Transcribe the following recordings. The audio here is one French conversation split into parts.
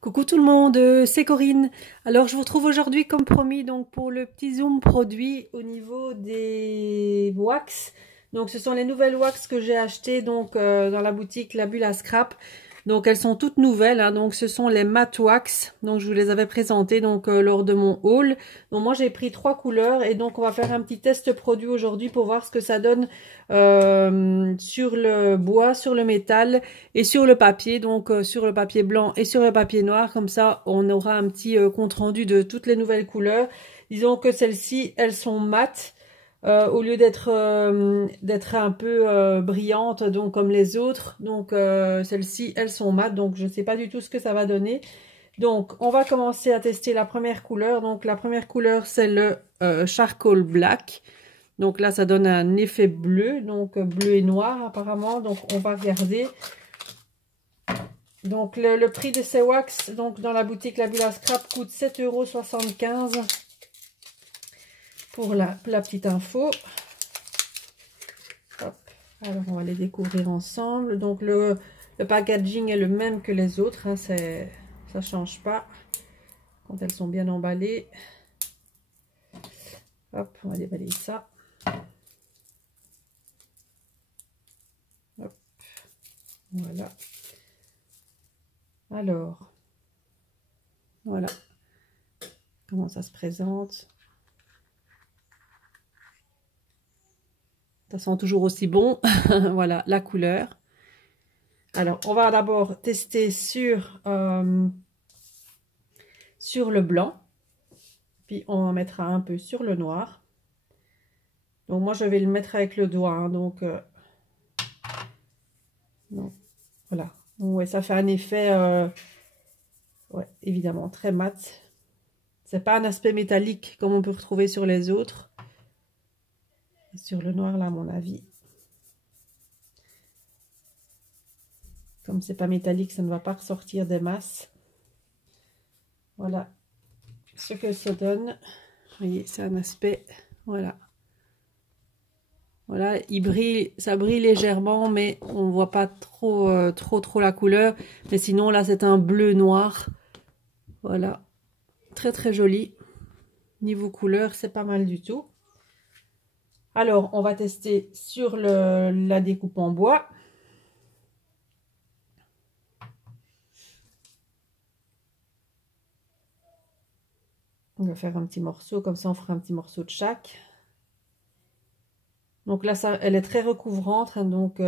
Coucou tout le monde, c'est Corinne. Alors je vous retrouve aujourd'hui comme promis donc pour le petit zoom produit au niveau des wax. Donc ce sont les nouvelles wax que j'ai achetées donc dans la boutique La Bulle à Scrap. Donc elles sont toutes nouvelles, hein, donc ce sont les matte wax. Donc je vous les avais présentées donc lors de mon haul. Donc moi j'ai pris 3 couleurs et donc on va faire un petit test produit aujourd'hui pour voir ce que ça donne sur le bois, sur le métal et sur le papier, donc sur le papier blanc et sur le papier noir. Comme ça on aura un petit compte rendu de toutes les nouvelles couleurs. Disons que celles-ci elles sont mates. Au lieu d'être un peu brillantes donc comme les autres, donc celles-ci elles sont mates, donc je ne sais pas du tout ce que ça va donner. Donc on va commencer à tester la première couleur. Donc la première couleur c'est le charcoal black. Donc là ça donne un effet bleu, donc bleu et noir apparemment. Donc on va regarder. Donc le prix de ces wax donc dans la boutique La Bulle à Scrap coûte 7,75 € pour la petite info. Hop. Alors on va les découvrir ensemble. Donc le packaging est le même que les autres, hein, ça change pas quand elles sont bien emballées. Hop, on va déballer ça. Hop. Voilà. Alors, voilà comment ça se présente. Ça sent toujours aussi bon. Voilà la couleur. Alors, on va d'abord tester sur le blanc. Puis, on en mettra un peu sur le noir. Donc, moi, je vais le mettre avec le doigt. Hein, donc, voilà. Donc, ouais, ça fait un effet, ouais, évidemment, très mat. C'est pas un aspect métallique comme on peut retrouver sur les autres. Et sur le noir, là, à mon avis. Comme c'est pas métallique, ça ne va pas ressortir des masses. Voilà ce que ça donne. Vous voyez, c'est un aspect, voilà. Voilà, il brille, ça brille légèrement, mais on voit pas trop la couleur. Mais sinon, là, c'est un bleu noir. Voilà, très très joli. Niveau couleur, c'est pas mal du tout. Alors, on va tester sur la découpe en bois. On va faire un petit morceau, comme ça on fera un petit morceau de chaque. Donc là, elle est très recouvrante, hein, donc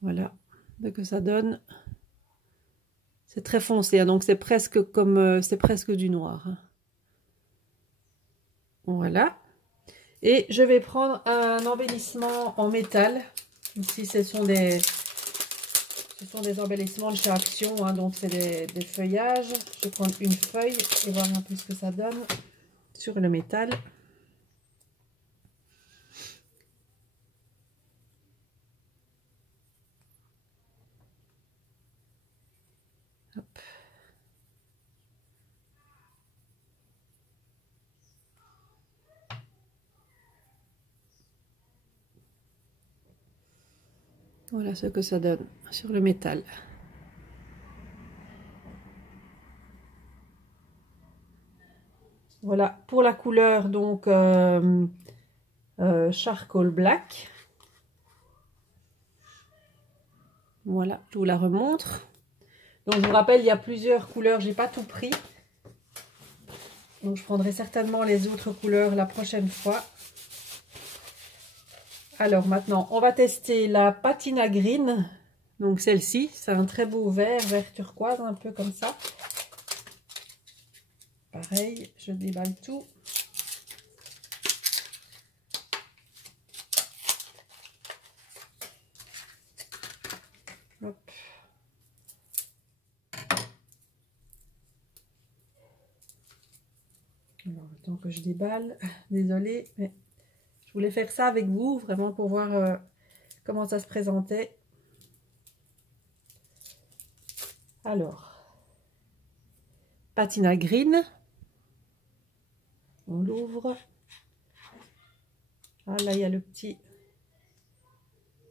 voilà ce que ça donne. C'est très foncé, hein, donc c'est presque comme c'est presque du noir. Hein. Voilà. Et je vais prendre un embellissement en métal. Ici, ce sont des embellissements de chez Action, hein, donc c'est des feuillages. Je vais prendre une feuille et voir un peu ce que ça donne sur le métal. Hop. Voilà ce que ça donne sur le métal. Voilà pour la couleur donc charcoal black. Voilà, je vous la remontre. Donc je vous rappelle, il y a plusieurs couleurs, j'ai pas tout pris. Donc je prendrai certainement les autres couleurs la prochaine fois. Alors maintenant, on va tester la Patina Green. Donc celle-ci, c'est un très beau vert turquoise, un peu comme ça. Pareil, je déballe tout. Hop. Alors, le temps que je déballe, désolée, mais je voulais faire ça avec vous, vraiment pour voir comment ça se présentait. Alors, Patina Green. On l'ouvre. Ah là, il y a le petit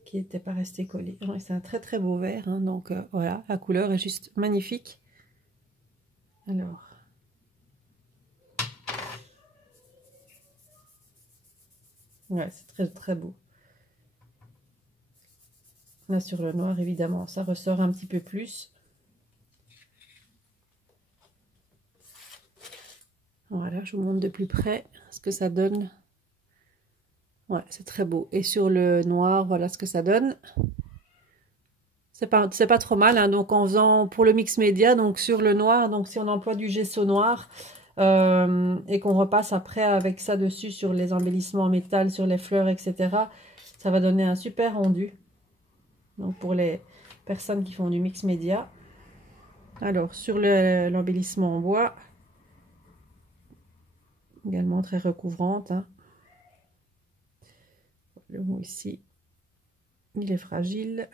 qui n'était pas resté collé. C'est un très très beau vert, hein, donc voilà, la couleur est juste magnifique. Alors, ouais, c'est très très beau. Là sur le noir, évidemment, ça ressort un petit peu plus. Voilà, je vous montre de plus près ce que ça donne. Ouais, c'est très beau. Et sur le noir, voilà ce que ça donne. C'est pas trop mal, hein. Donc en faisant pour le mix média, donc sur le noir, donc si on emploie du gesso noir et qu'on repasse après avec ça dessus sur les embellissements en métal, sur les fleurs, etc., ça va donner un super rendu. Donc pour les personnes qui font du mix média. Alors sur l'embellissement en bois, également très recouvrante, hein. Le mot ici, il est fragile.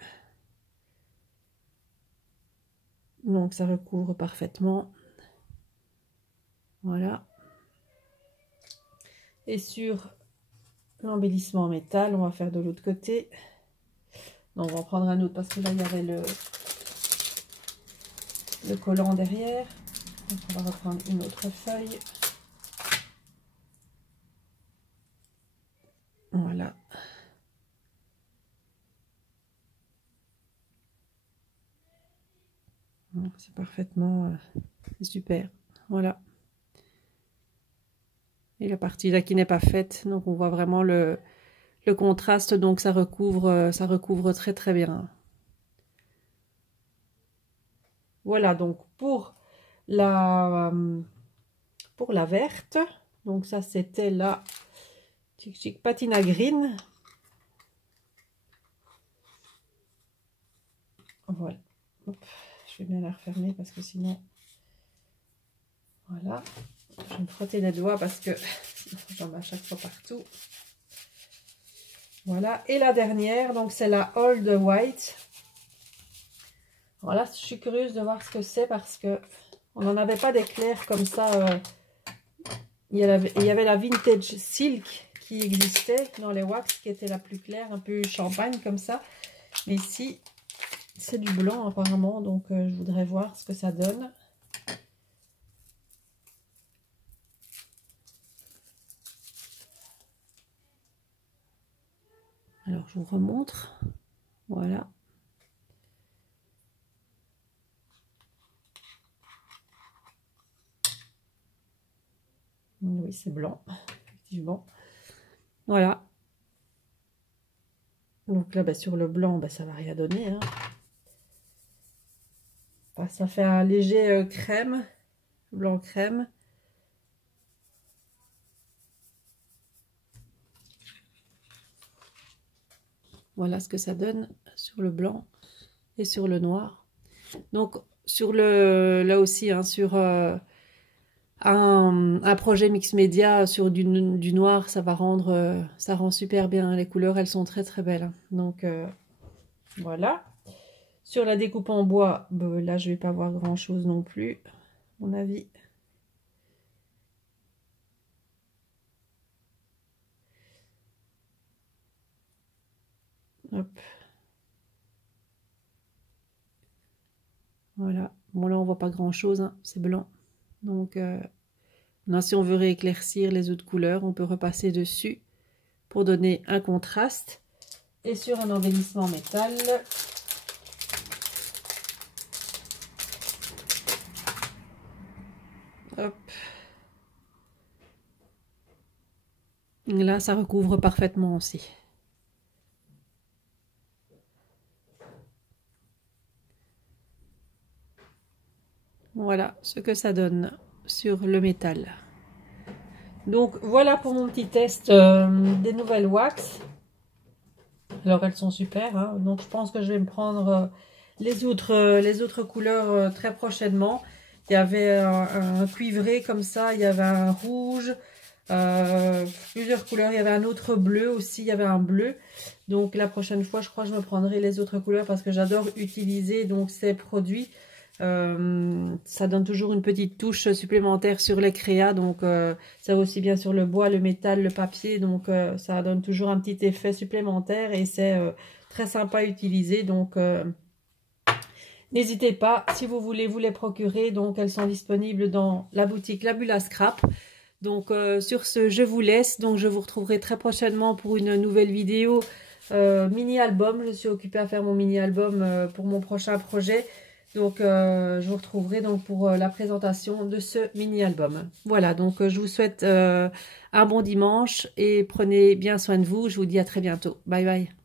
Donc ça recouvre parfaitement. Voilà. Et sur l'embellissement en métal, on va faire de l'autre côté. Donc on va prendre un autre parce que là il y avait le collant derrière. Donc on va reprendre une autre feuille. Voilà. C'est parfaitement, c'est super. Voilà. Et la partie là qui n'est pas faite, donc on voit vraiment le contraste, donc ça recouvre très très bien. Voilà donc pour la verte. Donc ça c'était la Chic Chic Patina Green. Voilà. Hop. Je vais bien la refermer parce que sinon, voilà, je vais me frotter les doigts parce que j'en mets à chaque fois partout. Voilà, et la dernière, donc c'est la Old White. Voilà, je suis curieuse de voir ce que c'est parce que on n'en avait pas d'éclairs comme ça. Il y avait la Vintage Silk qui existait dans les wax, qui était la plus claire, un peu champagne comme ça. Mais ici, c'est du blanc apparemment, donc je voudrais voir ce que ça donne. Alors je vous remontre, voilà. Oui, c'est blanc, effectivement. Voilà. Donc là, bah, sur le blanc, bah, ça va rien donner, hein. Bah, ça fait un léger crème, blanc crème. Voilà ce que ça donne sur le blanc et sur le noir. Donc sur là aussi, hein, sur un projet mix média sur du noir, ça rend super bien. Les couleurs, elles sont très très belles, hein. Donc voilà. Sur la découpe en bois, bah, là je vais pas voir grand chose non plus, à mon avis. Hop. Voilà. Bon là on voit pas grand chose, hein. C'est blanc. Donc là, si on veut rééclaircir les autres couleurs, on peut repasser dessus pour donner un contraste. Et sur un embellissement métal, hop. Là, ça recouvre parfaitement aussi. Voilà ce que ça donne sur le métal. Donc voilà pour mon petit test des nouvelles wax. Alors elles sont super, hein. Donc je pense que je vais me prendre les autres couleurs très prochainement. Il y avait un cuivré comme ça, il y avait un rouge, plusieurs couleurs, il y avait un autre bleu aussi, il y avait un bleu. Donc la prochaine fois, je crois que je me prendrai les autres couleurs parce que j'adore utiliser donc ces produits. Ça donne toujours une petite touche supplémentaire sur les créas, donc ça va aussi bien sur le bois, le métal, le papier, donc ça donne toujours un petit effet supplémentaire et c'est très sympa à utiliser. Donc, n'hésitez pas, si vous voulez vous les procurer. Donc, elles sont disponibles dans la boutique La Bulle à Scrap. Donc, sur ce, je vous laisse. Donc, je vous retrouverai très prochainement pour une nouvelle vidéo mini-album. Je suis occupée à faire mon mini-album pour mon prochain projet. Donc, je vous retrouverai donc pour la présentation de ce mini-album. Voilà, donc je vous souhaite un bon dimanche et prenez bien soin de vous. Je vous dis à très bientôt. Bye bye.